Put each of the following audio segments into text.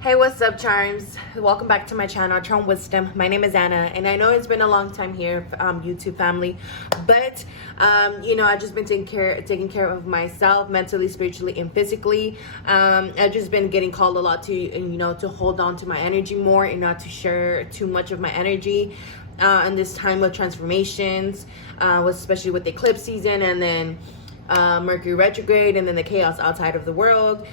Hey, what's up, charms? Welcome back to my channel, Charm Wisdom. My name is Anna, and I know it's been a long time here, YouTube family, but I've just been taking care of myself mentally, spiritually, and physically. I've just been getting called a lot to hold on to my energy more and not to share too much of my energy in this time of transformations, especially with the eclipse season, and then Mercury retrograde, and then the chaos outside of the world.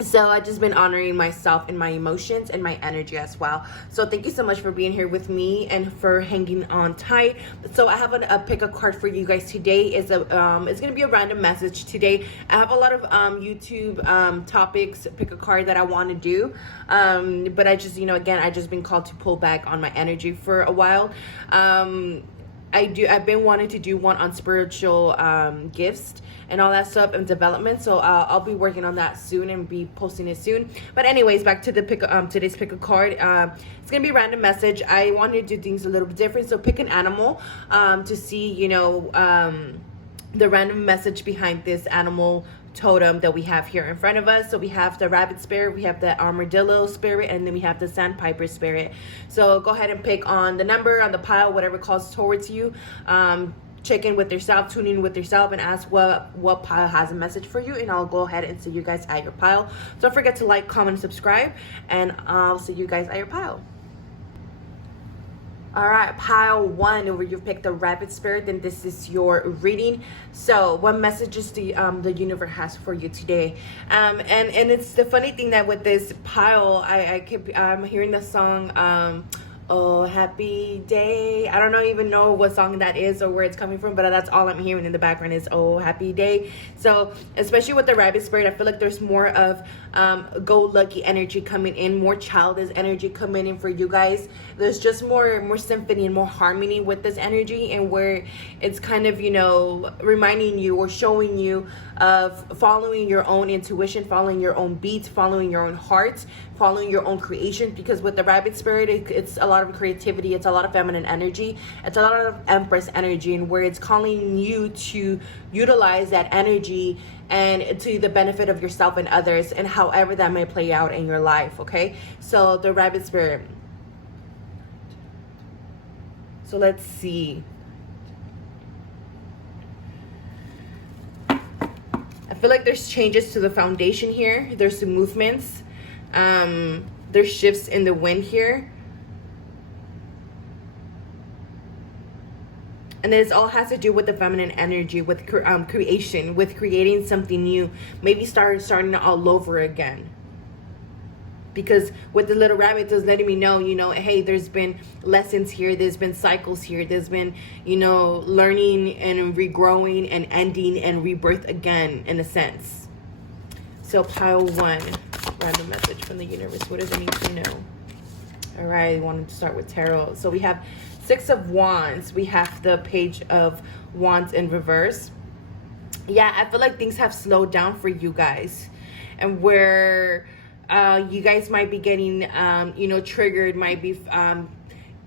So I've just been honoring myself and my emotions and my energy as well. So thank you so much for being here with me and for hanging on tight. So I have a pick a card for you guys today. It's gonna be a random message today. I have a lot of YouTube topics, pick a card that I want to do, but I just I've just been called to pull back on my energy for a while. I've been wanting to do one on spiritual gifts and all that stuff and development. So I'll be working on that soon and be posting it soon. But anyways, back to the today's pick a card. It's gonna be a random message. I wanted to do things a little bit different. So pick an animal to see the random message behind this animal totem that we have here in front of us. So we have the rabbit spirit, we have the armadillo spirit, and then we have the sandpiper spirit. So go ahead and pick on the number on the pile, whatever calls towards you. Check in with yourself, tune in with yourself, and ask what pile has a message for you, and I'll go ahead and see you guys at your pile. Don't forget to like, comment, and subscribe, and I'll see you guys at your pile. All right, pile one, where you've picked the rabbit spirit, then this is your reading. So what messages the universe has for you today? And it's the funny thing that with this pile, I'm hearing the song Oh Happy Day. I don't even know what song that is or where it's coming from, but that's all I'm hearing in the background is Oh Happy Day. So especially with the rabbit spirit, I feel like there's more of go lucky energy coming in, more childish energy coming in for you guys. There's just more symphony and more harmony with this energy, and where it's kind of reminding you or showing you of following your own intuition, following your own beats, following your own heart, following your own creation. Because with the rabbit spirit, it's a lot of creativity, it's a lot of feminine energy, it's a lot of empress energy, and where it's calling you to utilize that energy and to the benefit of yourself and others, and however that may play out in your life. Okay, so the rabbit spirit. So let's see. I feel like there's changes to the foundation here. There's some movements. There's shifts in the wind here. And this all has to do with the feminine energy, with creation, with creating something new. Maybe starting all over again. Because with the little rabbit, it's letting me know, hey, there's been lessons here. There's been cycles here. There's been, learning and regrowing and ending and rebirth again, in a sense. So pile one, random message from the universe. What does it need to know? All right, I wanted to start with tarot. So we have Six of Wands. We have the Page of Wands in reverse. Yeah, I feel like things have slowed down for you guys. And where you guys might be getting, triggered, might be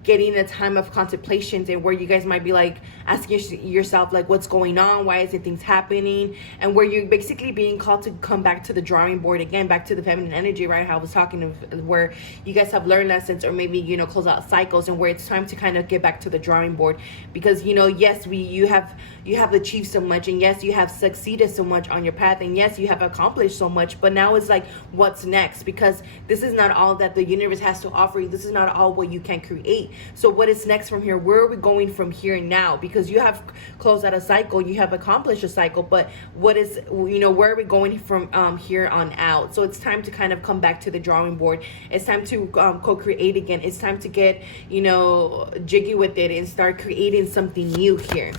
getting a time of contemplations, and where you guys might be like asking yourself like, what's going on, why isn't things happening, and where you're basically being called to come back to the drawing board again, back to the feminine energy, right? How I was talking of where you guys have learned lessons, or maybe close out cycles, and where it's time to kind of get back to the drawing board. Because yes, you have achieved so much, and yes, you have succeeded so much on your path, and yes, you have accomplished so much, but now it's like, what's next? Because this is not all that the universe has to offer you. This is not all what you can create. So what is next from here? Where are we going from here now? Because you have closed out a cycle, you have accomplished a cycle, but what is, where are we going from here on out? So it's time to kind of come back to the drawing board. It's time to co-create again. It's time to get, jiggy with it and start creating something new here.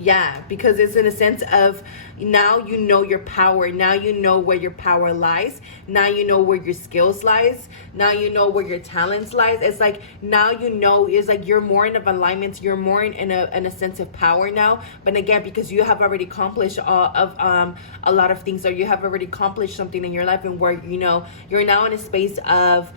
Yeah, because it's in a sense of now you know your power. Now you know where your power lies. Now you know where your skills lies. Now you know where your talents lies. It's like now it's like you're more in alignment. You're more in a sense of power now. But again, because you have already accomplished a lot of things, or you have already accomplished something in your life, and where you're now in a space of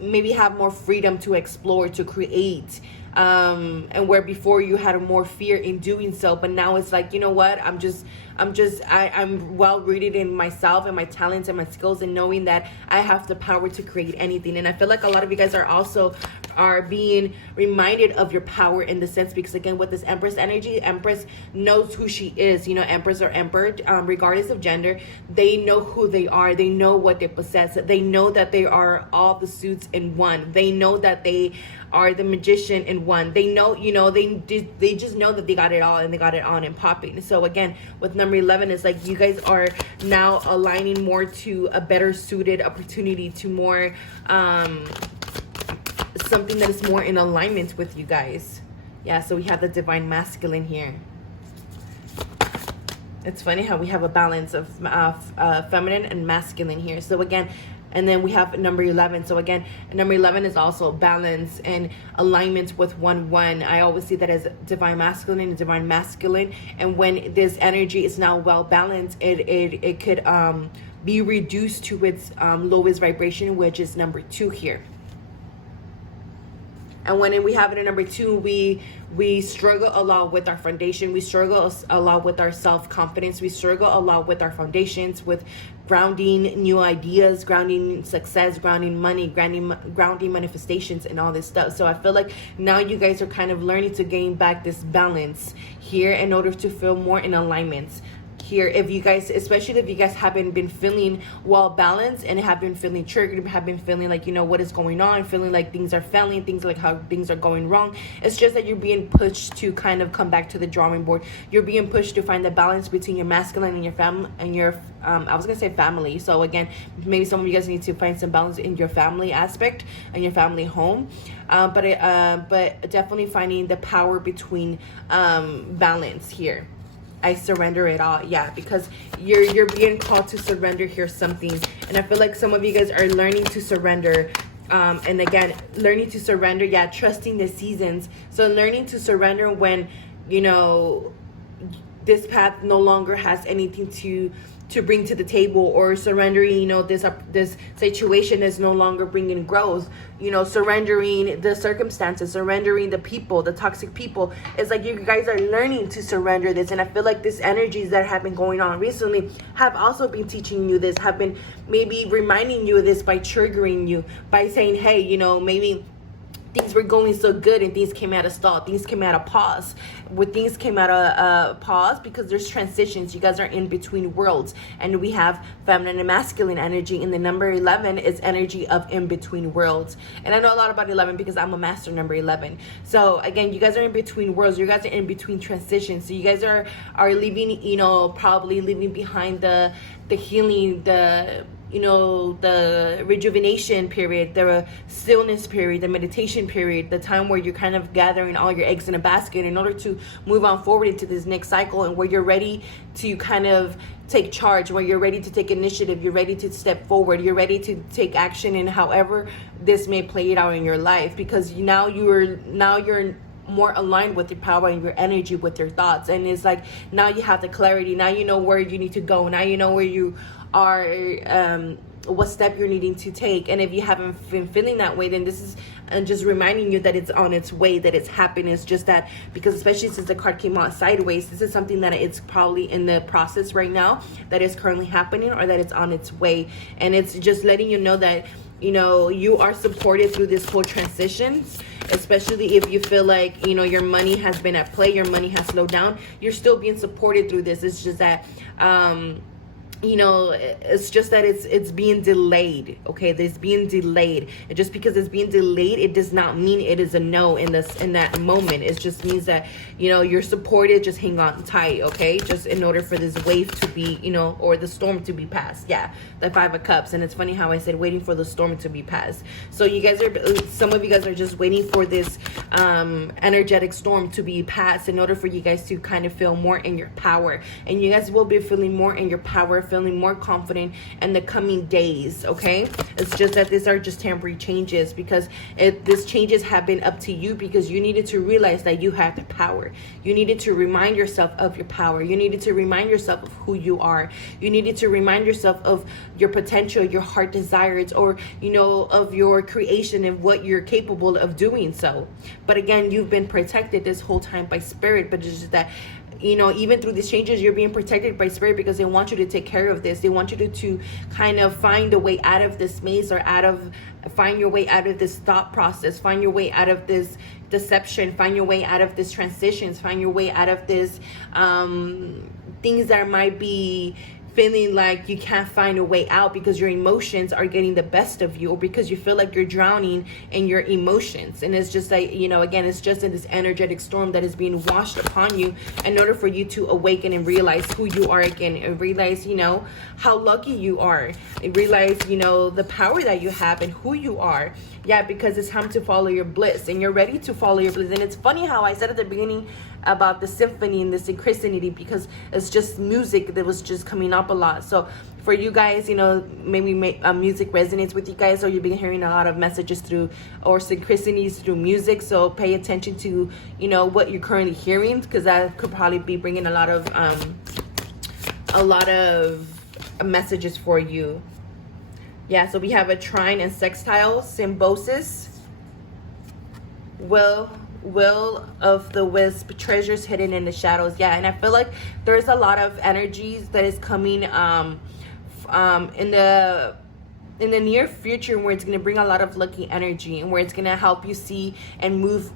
maybe have more freedom to explore, to create, and where before you had more fear in doing so, but now it's like, you know what, I'm well rooted in myself and my talents and my skills, and knowing that I have the power to create anything. And I feel like a lot of you guys are being reminded of your power in the sense, because again, with this Empress energy, Empress knows who she is. You know, Empress or Emperor, regardless of gender, they know who they are. They know what they possess. They know that they are all the suits in one. They know that they are the magician in one. They know, you know, they just know that they got it all, and they got it on and popping. So again, with number 11, it's like you guys are now aligning more to a better suited opportunity, to more something that is more in alignment with you guys. Yeah, so we have the divine masculine here. It's funny how we have a balance of feminine and masculine here. So again, and then we have number 11. So again, number 11 is also balance and alignment with 1-1. I always see that as divine masculine and divine masculine. And when this energy is now well balanced, it could be reduced to its lowest vibration, which is number 2 here. And when we have it in number 2, we struggle a lot with our foundation. We struggle a lot with our self-confidence. We struggle a lot with our foundations, with grounding new ideas, grounding success, grounding money, grounding manifestations, and all this stuff. So I feel like now you guys are kind of learning to gain back this balance here in order to feel more in alignment. Here, if you guys, especially if you guys haven't been feeling well balanced and have been feeling triggered, have been feeling like, you know, what is going on, feeling like things are failing, things like how things are going wrong, it's just that you're being pushed to kind of come back to the drawing board. You're being pushed to find the balance between your masculine and your family, and your I was gonna say family. So again, maybe some of you guys need to find some balance in your family aspect and your family home, but definitely finding the power between balance here. I surrender it all. Yeah, because you're being called to surrender here something. And I feel like some of you guys are learning to surrender. And again, learning to surrender, yeah, trusting the seasons. So learning to surrender when, you know, this path no longer has anything to bring to the table, or surrendering, you know, this situation is no longer bringing growth, you know, surrendering the circumstances, surrendering the people, the toxic people. It's like you guys are learning to surrender this. And I feel like these energies that have been going on recently have also been teaching you this, have been maybe reminding you of this by triggering you, by saying, hey, you know, maybe things were going so good and things came at a stall, things came at a pause. Things came at a pause because there's transitions. You guys are in between worlds, and we have feminine and masculine energy. In the number 11 is energy of in between worlds. And I know a lot about 11 because I'm a master number 11. So again, you guys are in between worlds. You guys are in between transitions. So you guys are leaving, you know, probably leaving behind the healing, the, you know, the rejuvenation period, the stillness period, the meditation period, the time where you're kind of gathering all your eggs in a basket in order to move on forward into this next cycle, and where you're ready to kind of take charge, where you're ready to take initiative, you're ready to step forward, you're ready to take action in however this may play it out in your life, because now you're more aligned with your power and your energy, with your thoughts. And it's like now you have the clarity, now you know where you need to go, now you know where you are, what step you're needing to take. And if you haven't been feeling that way, then this is just reminding you that it's on its way, that it's happening. It's just that because, especially since the card came out sideways, this is something that it's probably in the process right now, that is currently happening, or that it's on its way. And it's just letting you know that, you know, you are supported through this whole transition. Especially if you feel like, you know, your money has been at play, your money has slowed down, you're still being supported through this. It's just that you know, it's just that it's being delayed. Okay, it's being delayed. And just because it's being delayed, it does not mean it is a no in that moment. It just means that, you know, you're supported. Just hang on tight, okay? Just in order for this wave to be, you know, or the storm to be passed. Yeah, the 5 of Cups. And it's funny how I said waiting for the storm to be passed. So you guys are, some of you guys are just waiting for this energetic storm to be passed in order for you guys to kind of feel more in your power. And you guys will be feeling more in your power, feeling more confident in the coming days, okay? It's just that these are just temporary changes, because these changes have been up to you, because you needed to realize that you have the power. You needed to remind yourself of your power. You needed to remind yourself of who you are. You needed to remind yourself of your potential, your heart desires, or, you know, of your creation and what you're capable of doing so. But again, you've been protected this whole time by spirit, but it's just that, you know, even through these changes, you're being protected by spirit, because they want you to take care of this. They want you to kind of find a way out of this maze, or find your way out of this thought process, find your way out of this deception, find your way out of this transitions, find your way out of this things that might be feeling like you can't find a way out because your emotions are getting the best of you, or because you feel like you're drowning in your emotions. And it's just like, you know, again, it's just in this energetic storm that is being washed upon you, in order for you to awaken and realize who you are again, and realize, you know, how lucky you are, and realize, you know, the power that you have and who you are. Yeah, because it's time to follow your bliss, and you're ready to follow your bliss. And it's funny how I said at the beginning about the symphony and the synchronicity, because it's just music that was just coming up a lot. So for you guys, you know, maybe music resonates with you guys, or you've been hearing a lot of messages through, or synchronicities through music. So pay attention to, you know, what you're currently hearing, because that could probably be bringing a lot of messages for you. Yeah, so we have a trine and sextile, symbiosis, will of the wisp, treasures hidden in the shadows. Yeah, and I feel like there's a lot of energies that is coming in the near future, where it's going to bring a lot of lucky energy, and where it's going to help you see and move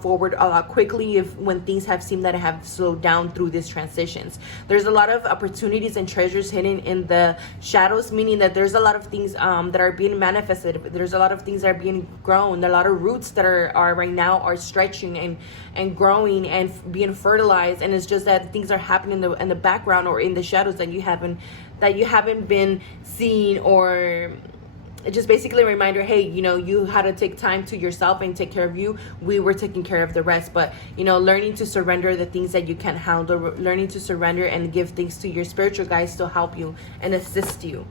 forward a lot quickly when things have seemed that have slowed down through these transitions. There's a lot of opportunities and treasures hidden in the shadows, meaning that there's a lot of things that are being manifested. There's a lot of things that are being grown. A lot of roots that are right now are stretching and growing and being fertilized. And it's just that things are happening in the background, or in the shadows, that you haven't been seeing, or just basically a reminder, hey, you know, you had to take time to yourself and take care of you. We were taking care of the rest. But, you know, learning to surrender the things that you can't handle, learning to surrender and give things to your spiritual guides to help you and assist you.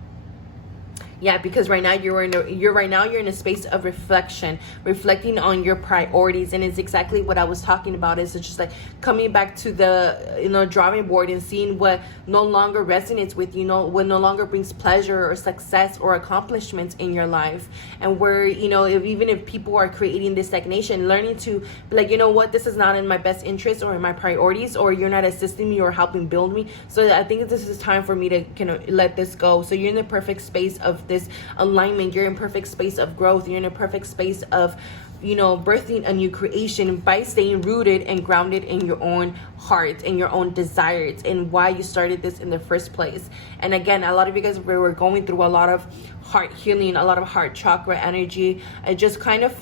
Yeah, because right now you're in a space of reflecting on your priorities, and it's exactly what I was talking about. It's just like coming back to the, you know, drawing board, and seeing what no longer resonates with you, know, what no longer brings pleasure or success or accomplishments in your life, and where, you know, even if people are creating this stagnation, learning to be like, you know what, this is not in my best interest or in my priorities, or you're not assisting me or helping build me. So I think this is time for me to kind of let this go. So you're in the perfect space of this alignment. You're in perfect space of growth. You're in a perfect space of, you know, birthing a new creation by staying rooted and grounded in your own heart and your own desires and why you started this in the first place. And again, a lot of you guys were going through a lot of heart healing, a lot of heart chakra energy, and just kind of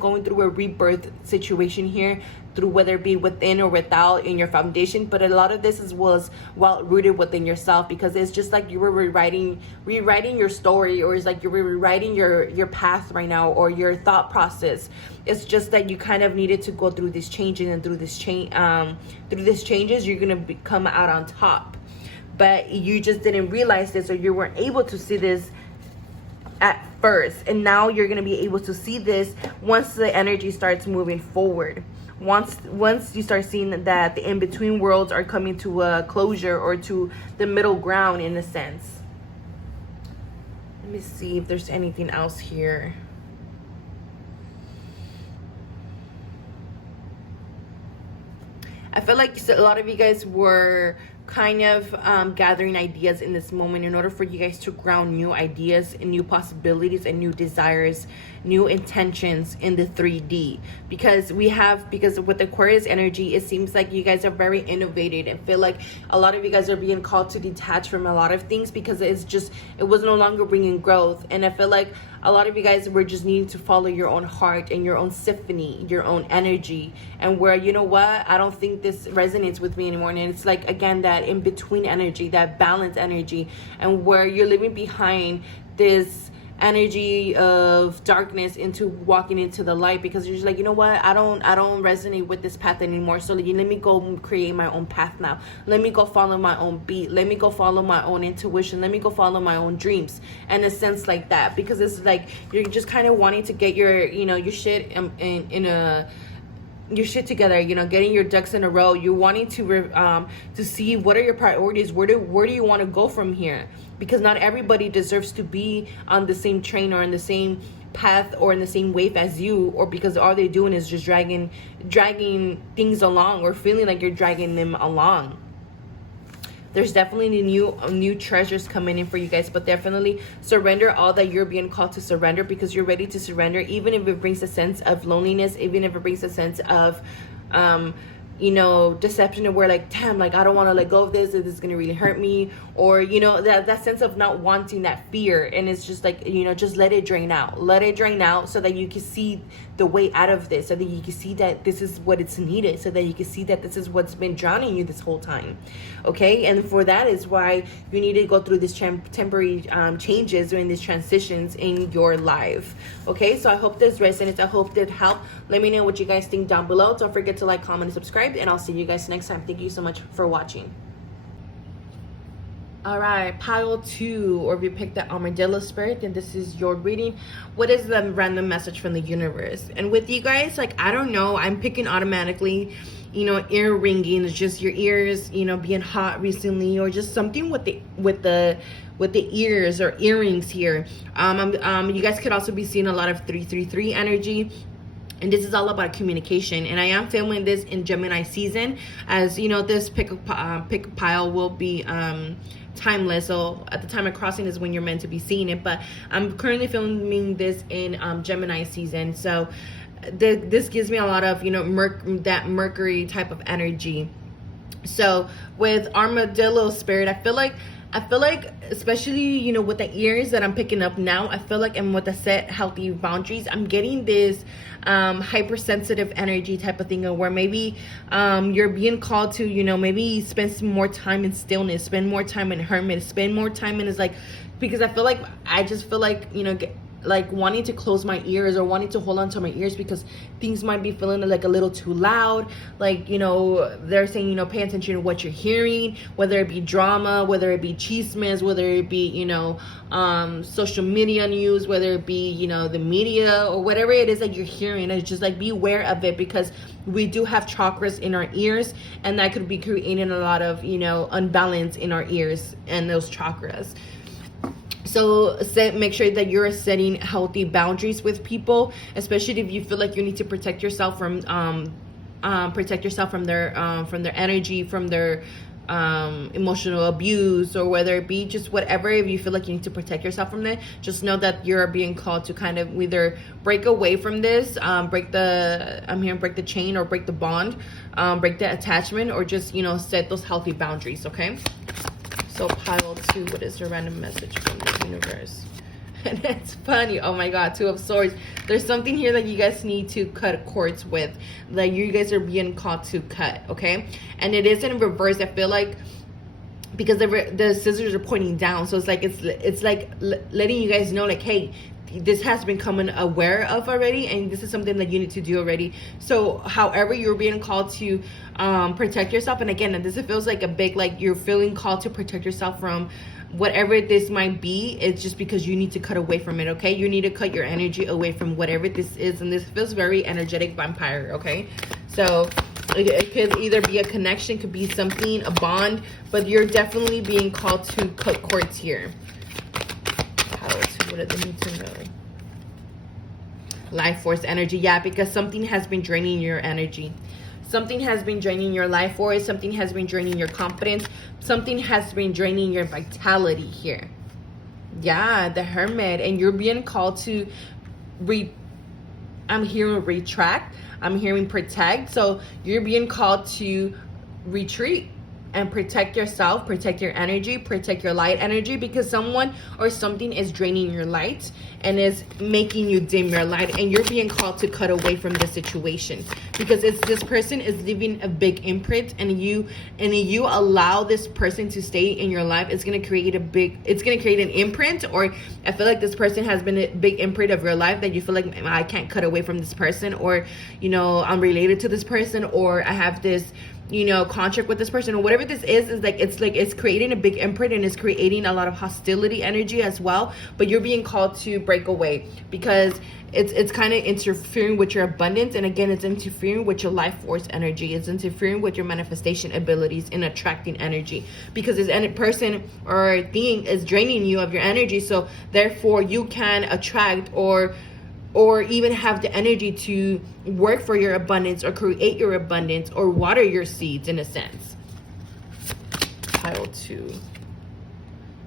going through a rebirth situation here, through whether it be within or without in your foundation. But a lot of this was well rooted within yourself, because it's just like you were rewriting your story, or it's like you were rewriting your path right now, or your thought process. It's just that you kind of needed to go through these changes, and through these changes you're gonna come out on top. But you just didn't realize this, or you weren't able to see this at first, and now you're gonna be able to see this once the energy starts moving forward. Once you start seeing that the in-between worlds are coming to a closure, or to the middle ground in a sense. Let me see if there's anything else here. I feel like a lot of you guys were kind of gathering ideas in this moment, in order for you guys to ground new ideas and new possibilities and new desires, new intentions in the 3D. Because with Aquarius energy, it seems like you guys are very innovative, and feel like a lot of you guys are being called to detach from a lot of things, because it was no longer bringing growth. And I feel like a lot of you guys were just needing to follow your own heart and your own symphony, your own energy, and where, you know what, I don't think this resonates with me anymore. And it's like, again, that in-between energy, that balance energy, and where you're leaving behind this energy of darkness into walking into the light, because you're just like, you know what, I don't resonate with this path anymore, so let me go create my own path now. Let me go follow my own beat. Let me go follow my own intuition. Let me go follow my own dreams, and a sense like that, because it's like you're just kind of wanting to get your, you know, your shit in a your shit together, you know, getting your ducks in a row. You're wanting to see what are your priorities, where do you want to go from here, because not everybody deserves to be on the same train or in the same path or in the same wave as you, or because all they're doing is just dragging things along, or feeling like you're dragging them along. There's definitely new treasures coming in for you guys, but definitely surrender all that you're being called to surrender, because you're ready to surrender, even if it brings a sense of loneliness, even if it brings a sense of you know, deception, of where like, damn, like I don't want to let go of this is going to really hurt me, or you know, that sense of not wanting, that fear. And it's just like, you know, just let it drain out, so that you can see the way out of this, so that you can see that this is what it's needed, so that you can see that this is what's been drowning you this whole time. Okay, and for that is why you need to go through this temporary changes, during these transitions in your life. Okay, so I hope this resonates. I hope that helped. Let me know what you guys think down below. Don't forget to like, comment, and subscribe, and I'll see you guys next time. Thank you so much for watching. All right, pile 2, or if you picked the armadillo spirit, then this is your reading. What is the random message from the universe? And with you guys, like, I don't know, I'm picking automatically, you know, ear ringing. It's just your ears, you know, being hot recently, or just something with the ears or earrings here. You guys could also be seeing a lot of 333 energy. And this is all about communication. And I am filming this in Gemini season. As you know, this pick a pile will be timeless. So at the time of crossing is when you're meant to be seeing it. But I'm currently filming this in Gemini season. So this gives me a lot of, you know, that Mercury type of energy. So with armadillo spirit, I feel like, especially, you know, with the ears that I'm picking up now, I feel like, and with the set healthy boundaries, I'm getting this hypersensitive energy type of thing, where maybe you're being called to, you know, maybe spend some more time in stillness, spend more time in hermit, spend more time in, is like, because I just feel like, you know, like wanting to close my ears, or wanting to hold on to my ears, because things might be feeling like a little too loud. Like, you know, they're saying, you know, pay attention to what you're hearing, whether it be drama, whether it be chismes, whether it be, you know, social media news, whether it be, you know, the media, or whatever it is that you're hearing. It's just like, be aware of it, because we do have chakras in our ears, and that could be creating a lot of, you know, unbalance in our ears and those chakras. So make sure that you're setting healthy boundaries with people, especially if you feel like you need to protect yourself from their energy, from their emotional abuse, or whether it be just whatever. If you feel like you need to protect yourself from that, just know that you're being called to kind of either break away from this, break the chain, or break the bond, break the attachment, or just, you know, set those healthy boundaries. Okay. So pile 2, what is the random message from the universe? And it's funny, oh my god, 2 of swords. There's something here that you guys need to cut cords with, like you guys are being called to cut. Okay, and it is in reverse. I feel like, because the scissors are pointing down, so it's like letting you guys know, like, hey, this has been coming aware of already, and this is something that you need to do already. So however you're being called to protect yourself, and again, this feels like a big, like you're feeling called to protect yourself from whatever this might be. It's just because you need to cut away from it. Okay, you need to cut your energy away from whatever this is, and this feels very energetic vampire. Okay, so it could either be a connection, could be something, a bond, but you're definitely being called to cut cords here. What do they need to know? Life force energy. Yeah, because something has been draining your energy. Something has been draining your life force. Something has been draining your confidence. Something has been draining your vitality here. Yeah, the hermit. And you're being called to I'm hearing retract. I'm hearing protect. So you're being called to retreat. and protect yourself, protect your energy, protect your light energy, because someone or something is draining your light and is making you dim your light, and you're being called to cut away from the situation, because it's this person is leaving a big imprint, and you allow this person to stay in your life. It's going to create an imprint, or I feel like this person has been a big imprint of your life that you feel like, I can't cut away from this person, or I'm related to this person, or I have this contract with this person, or whatever this is it's creating a big imprint, and it's creating a lot of hostility energy as well. But you're being called to break away, because it's kind of interfering with your abundance, and again, it's interfering with your life force energy. It's interfering with your manifestation abilities in attracting energy, because this person or thing is draining you of your energy, so therefore you can attract or even have the energy to work for your abundance, or create your abundance, or water your seeds, in a sense. Pile 2.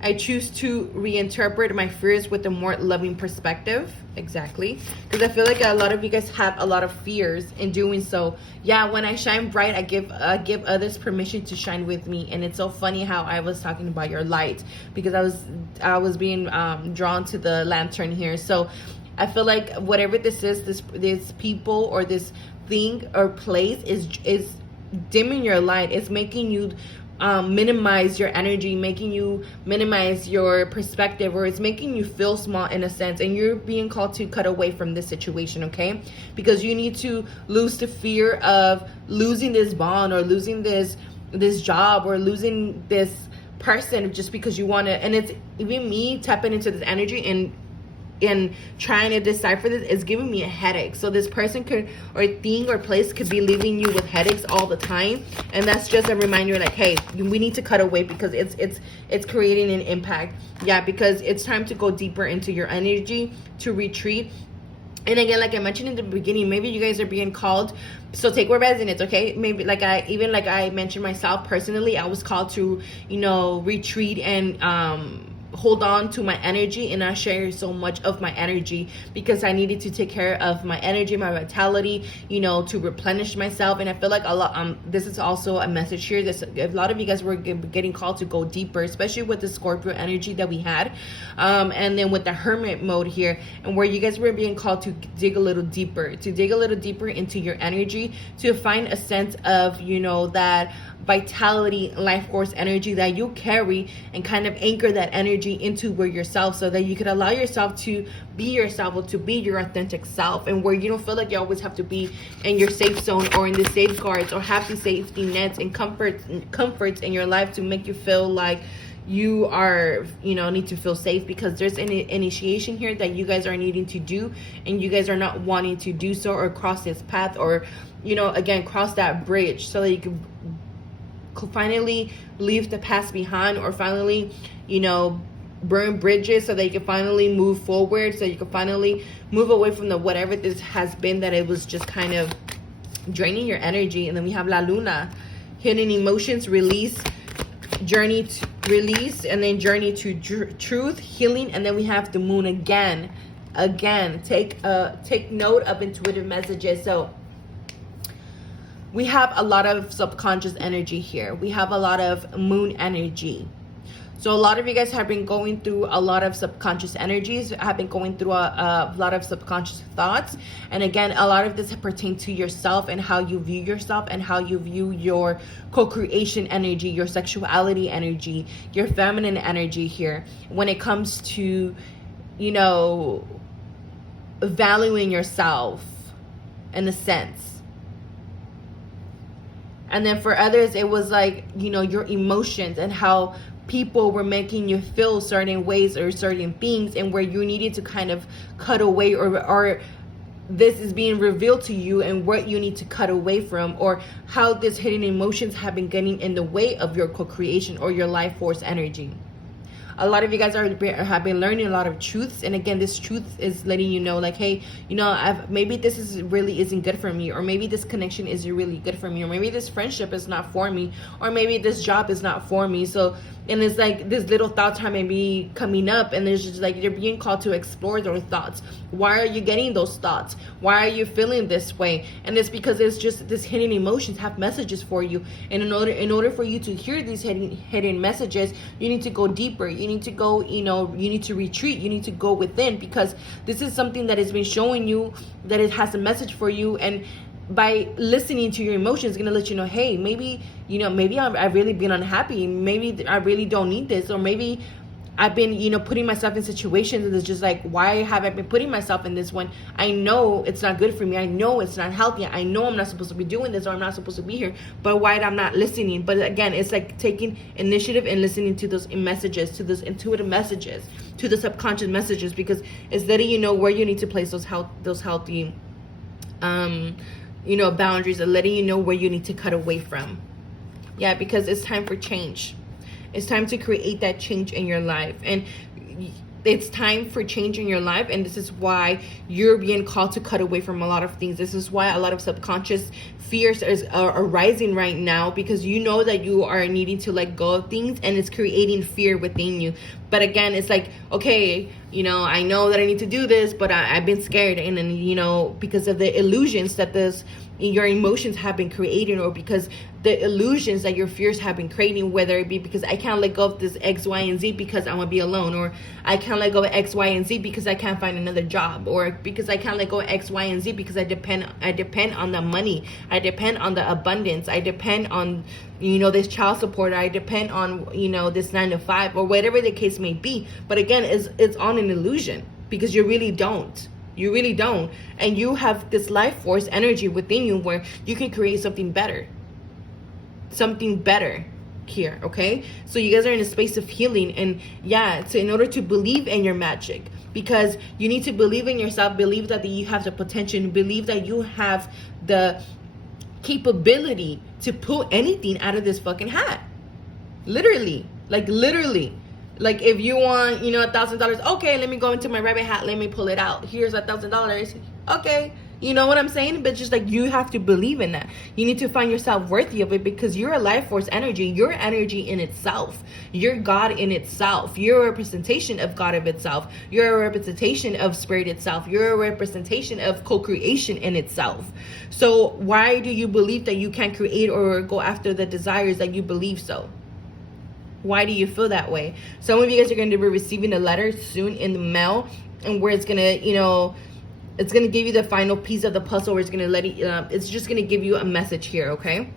I choose to reinterpret my fears with a more loving perspective. Exactly. Because I feel like a lot of you guys have a lot of fears in doing so. Yeah, when I shine bright, I give others permission to shine with me. And it's so funny how I was talking about your light, because I was being drawn to the lantern here. So I feel like whatever this is, this people or this thing or place is dimming your light. It's making you minimize your energy, making you minimize your perspective, or it's making you feel small in a sense, and you're being called to cut away from this situation, okay? Because you need to lose the fear of losing this bond, or losing this job, or losing this person, just because you want to. And it's even me tapping into this energy and trying to decipher this is giving me a headache. So this person could, or thing or place could be leaving you with headaches all the time, and that's just a reminder, like, hey, we need to cut away, because it's creating an impact. Yeah, because it's time to go deeper into your energy, to retreat. And again, like I mentioned in the beginning, maybe you guys are being called, so take what resonates, okay? Maybe like I mentioned myself personally, I was called to retreat and hold on to my energy and not share so much of my energy, because I needed to take care of my energy, my vitality, to replenish myself. And I feel like a lot this is also a message here. A lot of you guys were getting called to go deeper, especially with the Scorpio energy that we had, and then with the Hermit mode here, and where you guys were being called to dig a little deeper into your energy, to find a sense of that vitality, life force energy that you carry, and kind of anchor that energy into where yourself, so that you could allow yourself to be yourself, or to be your authentic self, and where you don't feel like you always have to be in your safe zone, or in the safeguards, or have the safety nets and comforts in your life to make you feel like you are need to feel safe, because there's an initiation here that you guys are needing to do, and you guys are not wanting to do so, or cross this path, or again, cross that bridge, so that you can finally leave the past behind, or finally burn bridges, so that you can finally move forward, so you can finally move away from the whatever this has been, that it was just kind of draining your energy. And then we have La Luna, hidden emotions, release, journey to release, and then journey to truth, healing. And then we have the Moon again. Take note of intuitive messages. So we have a lot of subconscious energy here. We have a lot of moon energy. So a lot of you guys have been going through a lot of subconscious energies, have been going through a lot of subconscious thoughts. And again, a lot of this pertains to yourself, and how you view yourself, and how you view your co-creation energy, your sexuality energy, your feminine energy here, when it comes to, valuing yourself in a sense. And then for others, it was like, your emotions, and how people were making you feel certain ways, or certain things, and where you needed to kind of cut away, or this is being revealed to you, and what you need to cut away from, or how these hidden emotions have been getting in the way of your co-creation, or your life force energy. A lot of you guys have been learning a lot of truths, and again, this truth is letting you know, like, hey, maybe this really isn't good for me, or maybe this connection isn't really good for me, or maybe this friendship is not for me, or maybe this job is not for me. So And it's like this little thoughts are maybe coming up, and it's just like you're being called to explore those thoughts. Why are you getting those thoughts? Why are you feeling this way? And it's because it's just this hidden emotions have messages for you. And in order for you to hear these hidden messages, you need to go deeper. You need to go, you need to retreat. You need to go within, because this is something that has been showing you that it has a message for you. And by listening to your emotions, going to let you know, hey, maybe I've really been unhappy. Maybe I really don't need this. Or maybe I've been, putting myself in situations and it's just like, why have I been putting myself in this one? I know it's not good for me. I know it's not healthy. I know I'm not supposed to be doing this, or I'm not supposed to be here. But why I'm not listening? But again, it's like taking initiative and listening to those messages, to those intuitive messages, to the subconscious messages, because it's letting you know where you need to place those healthy boundaries, and letting you know where you need to cut away from. Yeah, because it's time for change. It's time to create that change in your life. And it's time for change in your life. And this is why you're being called to cut away from a lot of things. This is why a lot of subconscious fears are arising right now, because you know that you are needing to let go of things, and it's creating fear within you. But again, it's like, okay, I know that I need to do this, but I've been scared. And then, because of the illusions that your emotions have been creating, or because the illusions that your fears have been creating, whether it be because I can't let go of this X, Y, and Z because I want to be alone, or I can't let go of X, Y, and Z because I can't find another job, or because I can't let go of X, Y, and Z because I depend on the money, I depend on the abundance, I depend on this child support, I depend on this 9 to 5, or whatever the case may be. But again, it's on an illusion, because you really don't. You really don't. And you have this life force energy within you where you can create something better. Something better here, okay? So you guys are in a space of healing. And yeah, so in order to believe in your magic, because you need to believe in yourself, believe that you have the potential, believe that you have the capability to pull anything out of this fucking hat. Literally. Like if you want, $1,000, okay, let me go into my rabbit hat, let me pull it out. Here's $1,000. Okay. You know what I'm saying? But just like, you have to believe in that. You need to find yourself worthy of it, because you're a life force energy. You're energy in itself. You're God in itself. You're a representation of God of itself. You're a representation of spirit itself. You're a representation of co-creation in itself. So why do you believe that you can't create or go after the desires that you believe so? Why do you feel that way? Some of you guys are going to be receiving a letter soon in the mail, and where it's going to, it's going to give you the final piece of the puzzle, where it's going to it's just going to give you a message here, okay?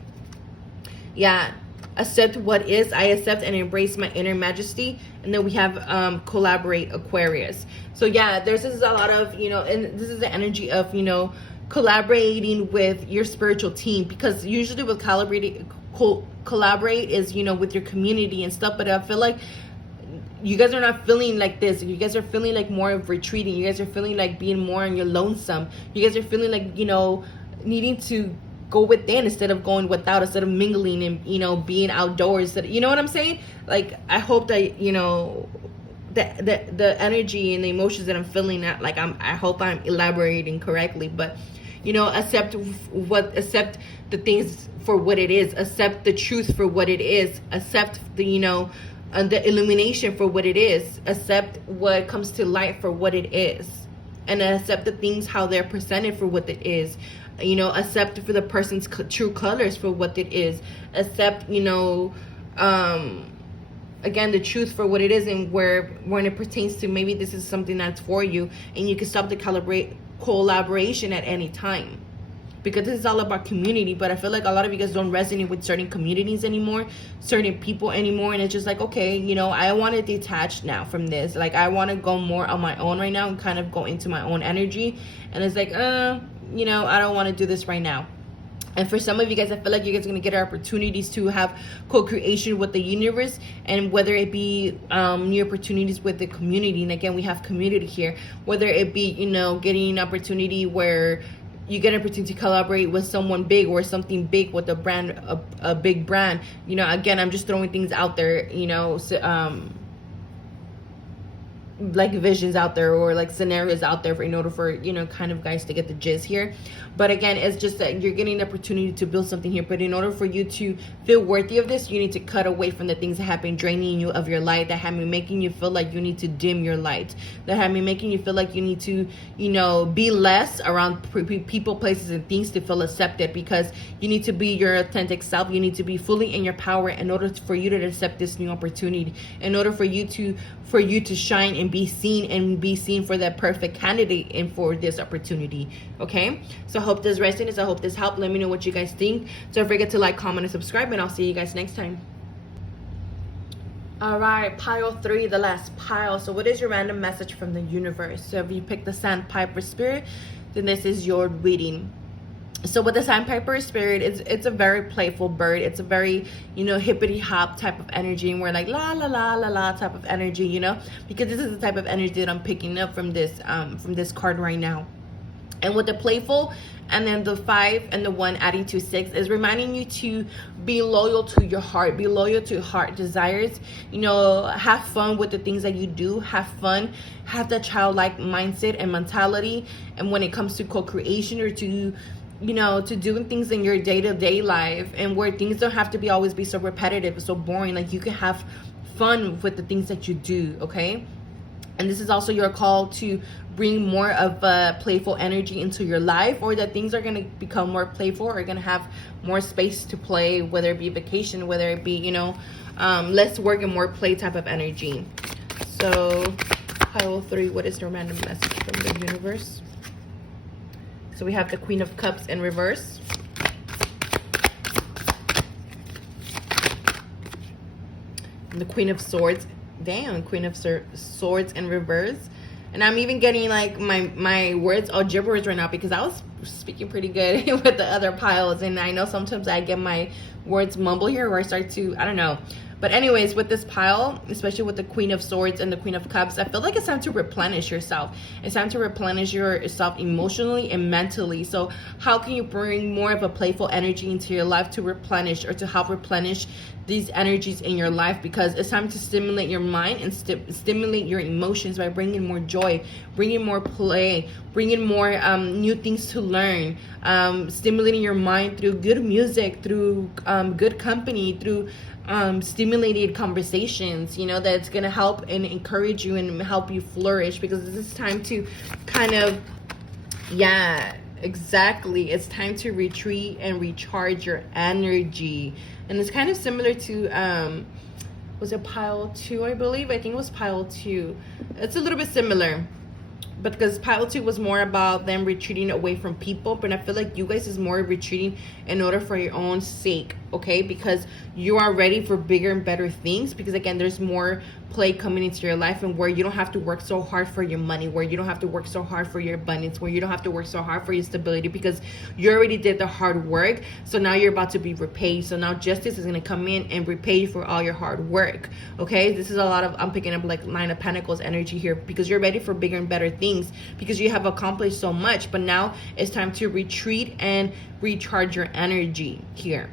Yeah, accept what is. I accept and embrace my inner majesty. And then we have collaborate, Aquarius. So yeah, there's a lot of, and this is the energy of, collaborating with your spiritual team, because usually with collaborate is with your community and stuff. But I feel like you guys are not feeling like this. You guys are feeling like more of retreating. You guys are feeling like being more on your lonesome. You guys are feeling like needing to go within instead of going without, instead of mingling and being outdoors. You know what I'm saying? Like, I hope that the energy and the emotions that I'm feeling, I hope I'm elaborating correctly. But accept the things for what it is. Accept the truth for what it is. Accept the illumination for what it is. Accept what comes to light for what it is, and accept the things how they're presented for what it is. Accept for the person's true colors for what it is. Accept again, the truth for what it is, and when it pertains to maybe this is something that's for you, and you can stop the collaboration at any time, because this is all about community. But I feel like a lot of you guys don't resonate with certain communities anymore, certain people anymore, and it's just like, okay, I want to detach now from this. Like, I want to go more on my own right now and kind of go into my own energy, and it's like, I don't want to do this right now. And for some of you guys, I feel like you guys are going to get opportunities to have co-creation with the universe, and whether it be new opportunities with the community. And again, we have community here. Whether it be, getting an opportunity where you get an opportunity to collaborate with someone big, or something big with a brand, a big brand. Again, I'm just throwing things out there, like visions out there or like scenarios out there for, in order for, you know, kind of guys to get the gist here. But again, it's just that you're getting the opportunity to build something here. But in order for you to feel worthy of this, you need to cut away from the things that have been draining you of your light, that have been making you feel like you need to dim your light, that have been making you feel like you need to, you know, be less around people, places, and things to feel accepted, because you need to be your authentic self. You need to be fully in your power in order for you to accept this new opportunity, in order for you to shine and be seen for that perfect candidate and for this opportunity. Okay, so I hope this resonates. I hope this helped. Let me know what you guys think. Don't forget to like, comment, and subscribe, and I'll see you guys next time. All right, pile 3, the last pile. So what is your random message from the universe? So if you pick the Sandpiper Spirit, then this is your reading. So with the Sandpiper Spirit, it's a very playful bird. It's a very, you know, hippity hop type of energy, and we're like la la la la la type of energy, you know, because this is the type of energy that I'm picking up from this card right now. And with the playful, and then the 5 and the 1 adding to 6 is reminding you to be loyal to your heart, be loyal to your heart desires. You know, have fun with the things that you do. Have fun, have that childlike mindset and mentality. And when it comes to co-creation, or to, you know, to doing things in your day-to-day life, and where things don't have to always be so repetitive, so boring. Like, you can have fun with the things that you do, okay? And this is also your call to bring more of a playful energy into your life, or that things are going to become more playful, or going to have more space to play, whether it be vacation, whether it be, you know, less work and more play type of energy. So pile 3, what is the random message from the universe? So we have the Queen of Cups in reverse. And the Queen of Swords. Damn, Queen of Swords in reverse. And I'm even getting like my words all gibberish right now, because I was speaking pretty good with the other piles, and I know sometimes I get my words mumble here, or I start to, I don't know. But anyways, with this pile, especially with the Queen of Swords and the Queen of Cups, I feel like it's time to replenish yourself. It's time to replenish yourself emotionally and mentally. So how can you bring more of a playful energy into your life to replenish, or to help replenish these energies in your life? Because it's time to stimulate your mind and stimulate your emotions by bringing more joy, bringing more play, bringing more new things to learn, stimulating your mind through good music, through good company, through stimulated conversations, you know, that's going to help and encourage you and help you flourish. Because this is time to kind of, yeah, exactly, it's time to retreat and recharge your energy. And it's kind of similar to was it pile 2, I believe? I think it was pile 2. It's a little bit similar, but because pile 2 was more about them retreating away from people, but I feel like you guys is more retreating in order for your own sake, okay? Because you are ready for bigger and better things, because again, there's more play coming into your life, and where you don't have to work so hard for your money, where you don't have to work so hard for your abundance, where you don't have to work so hard for your stability, because you already did the hard work. So now you're about to be repaid. So now justice is going to come in and repay you for all your hard work, okay? This is a lot of, I'm picking up like 9 of Pentacles energy here, because you're ready for bigger and better things, because you have accomplished so much. But now it's time to retreat and recharge your energy here,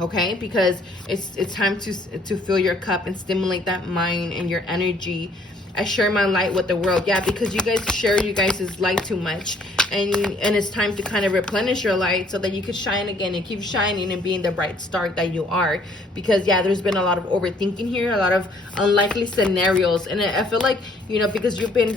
okay? Because it's time to fill your cup and stimulate that mind and your energy. I share my light with the world. Yeah, because you guys share you guys' light too much, and it's time to kind of replenish your light so that you can shine again and keep shining and being the bright star that you are. Because yeah, there's been a lot of overthinking here, a lot of unlikely scenarios, and I feel like, you know, because you've been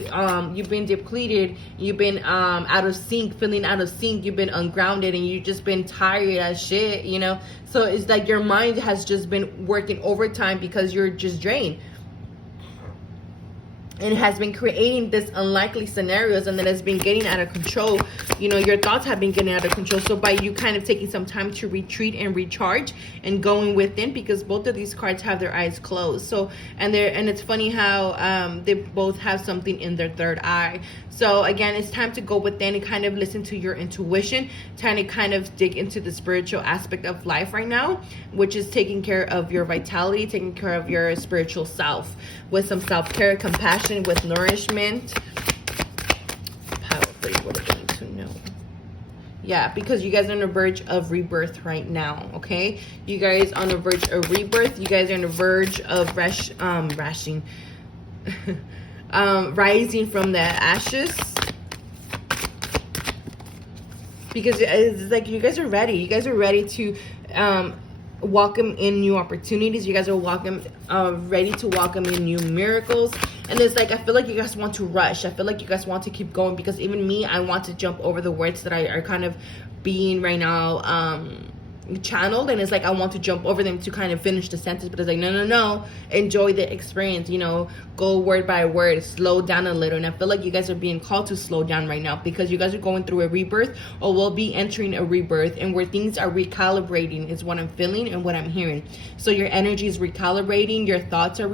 depleted, you've been out of sync, feeling out of sync, you've been ungrounded, and you've just been tired as shit, you know. So it's like your mind has just been working overtime because you're just drained, and has been creating this unlikely scenarios, and then it's been getting out of control. You know, your thoughts have been getting out of control. So by you kind of taking some time to retreat and recharge and going within, because both of these cards have their eyes closed. So and it's funny how they both have something in their third eye. So again, it's time to go within and kind of listen to your intuition, trying to kind of dig into the spiritual aspect of life right now, which is taking care of your vitality, taking care of your spiritual self with some self-care, compassion, with nourishment. Pile 3, what do I need to know? Yeah, because you guys are on the verge of rebirth right now, okay? You guys on the verge of rebirth. You guys are on the verge of rising from the ashes. Because it's like you guys are ready. You guys are ready to welcome in new opportunities. You guys are ready to welcome in new miracles. And it's like, I feel like you guys want to rush. I feel like you guys want to keep going, because even me, I want to jump over the words that are kind of being right now channeled, and it's like I want to jump over them to kind of finish the sentence, but it's like no, enjoy the experience, you know, go word by word, slow down a little. And I feel like you guys are being called to slow down right now, because you guys are going through a rebirth, or will be entering a rebirth, and where things are recalibrating is what I'm feeling and what I'm hearing. So your energy is recalibrating, your thoughts are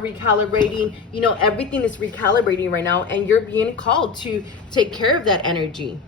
recalibrating, you know, everything is recalibrating right now, and you're being called to take care of that energy.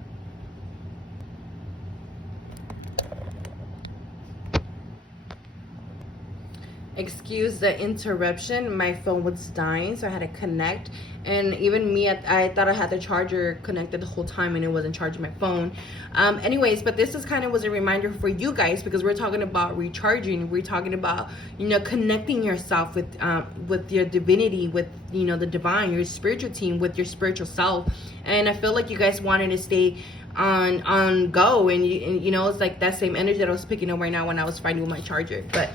Excuse the interruption, my phone was dying, so I had to connect. And even me, I thought I had the charger connected the whole time and it wasn't charging my phone. Anyways, but this is kind of was a reminder for you guys, because we're talking about recharging. We're talking about, you know, connecting yourself with your divinity, with, you know, the divine, your spiritual team, with your spiritual self. And I feel like you guys wanted to stay on go, and you know, it's like that same energy that I was picking up right now when I was fighting with my charger. But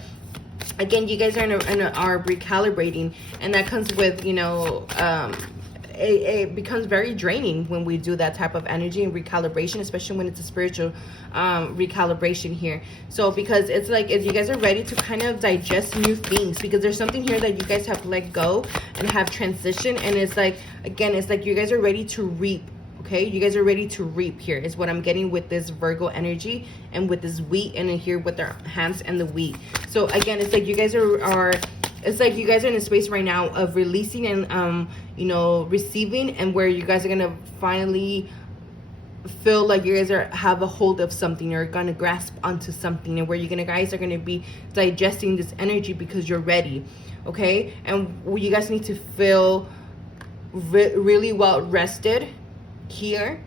again, you guys are recalibrating, and that comes with, you know, it becomes very draining when we do that type of energy and recalibration, especially when it's a spiritual recalibration here. So because it's like, if you guys are ready to kind of digest new things, because there's something here that you guys have let go and have transitioned, and it's like, again, it's like you guys are ready to reap. Okay, you guys are ready to reap here is what I'm getting with this Virgo energy, and with this wheat, and in here with their hands and the wheat. So again, it's like you guys are it's like you guys are in a space right now of releasing and you know, receiving, and where you guys are gonna finally feel like you guys have a hold of something, or gonna grasp onto something, and where you guys are gonna be digesting this energy because you're ready. Okay, and you guys need to feel really well rested here,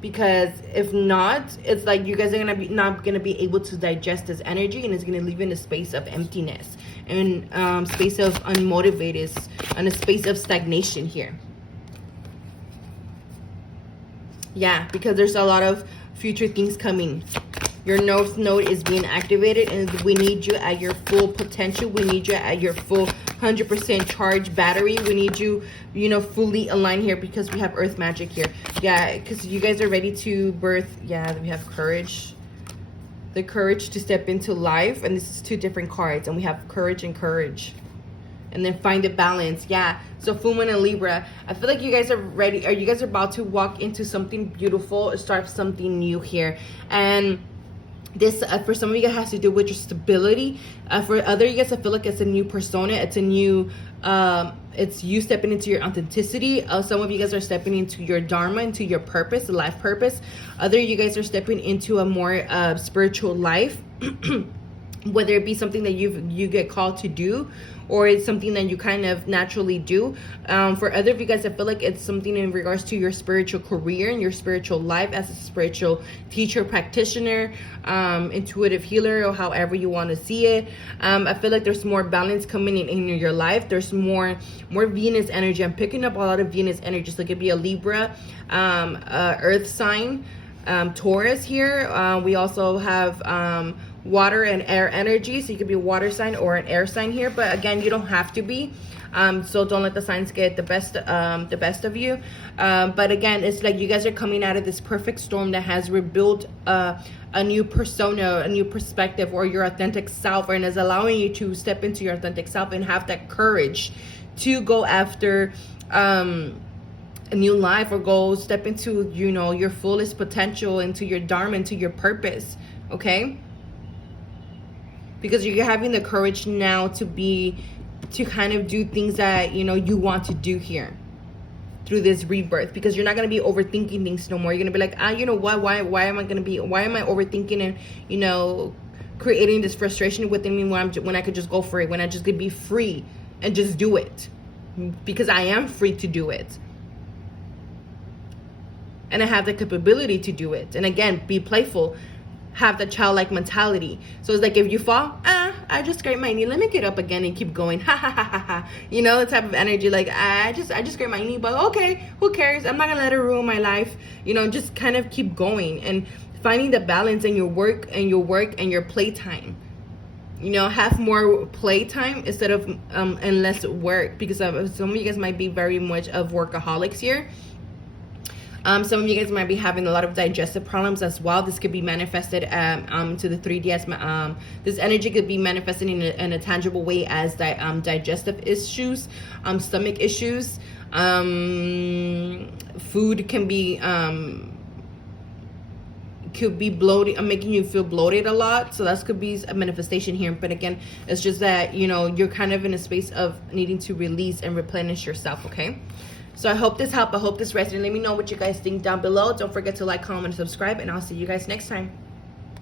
because if not, it's like you guys are not gonna be able to digest this energy, and it's gonna leave you in a space of emptiness, and space of unmotivated, and a space of stagnation here. Yeah, because there's a lot of future things coming. Your North Node is being activated, and we need you at your full potential. We need you at your full 100% charged battery. We need you, you know, fully aligned here, because we have Earth magic here. Yeah, because you guys are ready to birth. Yeah, we have courage. The courage to step into life. And this is two different cards. And we have courage and courage. And then find the balance. Yeah. So Full Moon and Libra. I feel like you guys are ready. Or you guys are about to walk into something beautiful. Start something new here. And this for some of you guys has to do with your stability. For other you guys, I feel like it's a new persona. It's a new it's you stepping into your authenticity. Some of you guys are stepping into your dharma, into your purpose, life purpose. Other you guys are stepping into a more spiritual life. Whether it be something that you get called to do, or it's something that you kind of naturally do. For other of you guys, I feel like it's something in regards to your spiritual career and your spiritual life as a spiritual teacher, practitioner, intuitive healer, or however you want to see it. I feel like there's more balance coming in your life. There's more Venus energy. I'm picking up a lot of Venus energy. So it could be a Libra, Earth sign, Taurus here. We also have water and air energy, so you could be a water sign or an air sign here, but again, you don't have to be, so don't let the signs get the best of you. But again, it's like you guys are coming out of this perfect storm that has rebuilt a new persona, a new perspective, or your authentic self, and is allowing you to step into your authentic self and have that courage to go after a new life, or go step into, you know, your fullest potential, into your dharma, into your purpose. Okay, because you're having the courage now to kind of do things that, you know, you want to do here through this rebirth, because you're not going to be overthinking things no more. You're going to be like, you know what, why am I overthinking and, you know, creating this frustration within me when I could just go for it, when I just could be free and just do it, because I am free to do it. And I have the capability to do it. And again, be playful. have the childlike mentality. So it's like, if you fall, I just scrape my knee, let me get up again and keep going. Ha ha ha ha ha. You know, the type of energy, like, I just scrape my knee, but okay, who cares? I'm not gonna let it ruin my life. You know, just kind of keep going and finding the balance in your work and your playtime. You know, have more playtime instead of and less work, because some of you guys might be very much of workaholics here. Some of you guys might be having a lot of digestive problems as well. This could be manifested to the 3D. This energy could be manifested in a tangible way as digestive issues, stomach issues. Food can be bloated, making you feel bloated a lot. So that could be a manifestation here. But again, it's just that, you know, you're kind of in a space of needing to release and replenish yourself, okay? So I hope this helped. I hope this resonated. Let me know what you guys think down below. Don't forget to like, comment, and subscribe, and I'll see you guys next time.